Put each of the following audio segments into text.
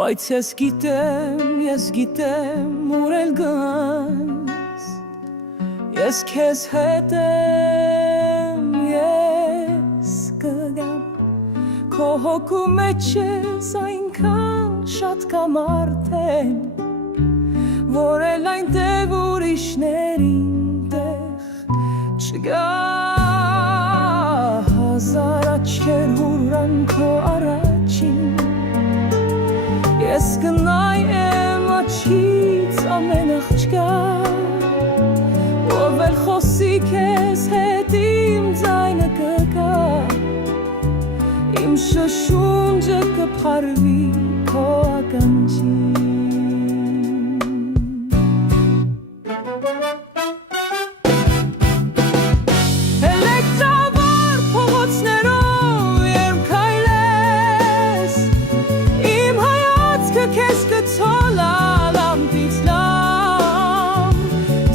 Բայց ես գիտեմ ուր էլ գանս, ես քեզ հետ եմ, ես կգամ, քո հոգու մեջ ես այնքան շատ կամարդ եմ, որ էլ այնտեղ ուրիշներին տեղ չգա, հազար աչքեր հուրան քո առաջին, ես կնայեմ աչքից ամեն աղջկա, ով էլ խոսի քեզ հետ իմ ձայնը կգա, իմ շշունջը կփարվի քո ականջին։ Էլեկտրավոր փողոցներով երբ քայլես, իմ հայացքը քեզ կցոլալ ամպից լամ,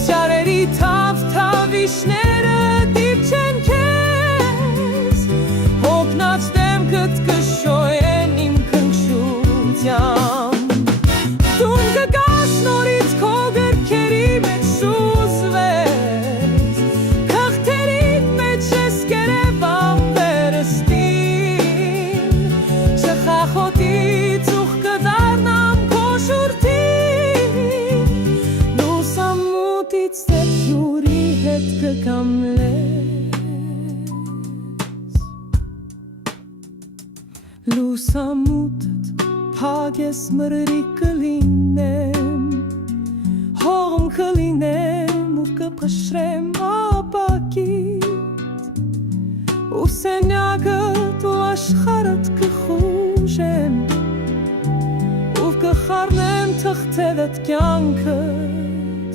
ճարերի թավթավիշները դիպչեն քեզ, հոգնած դեմքդ կշոյեն իմ քնքշությամբ, դուն կգաս նորից քո գրքերի մեջ սուզվես, քախթերիդ մեջ ես կերևան վերստին, չխախոտից ուխ կդառնամ քո շուրթին, լուսամուտից դեպ յուրի հետ կգամլես, լուսամուտդ փակ ես մրրի կլինեմ, հողմ կլինեմ ու կփշրեմ ապակիդ, ու սենյակդ ու աշխարհդ կխուժեմ, ու կխառնեմ թղթերդ կյանքդ,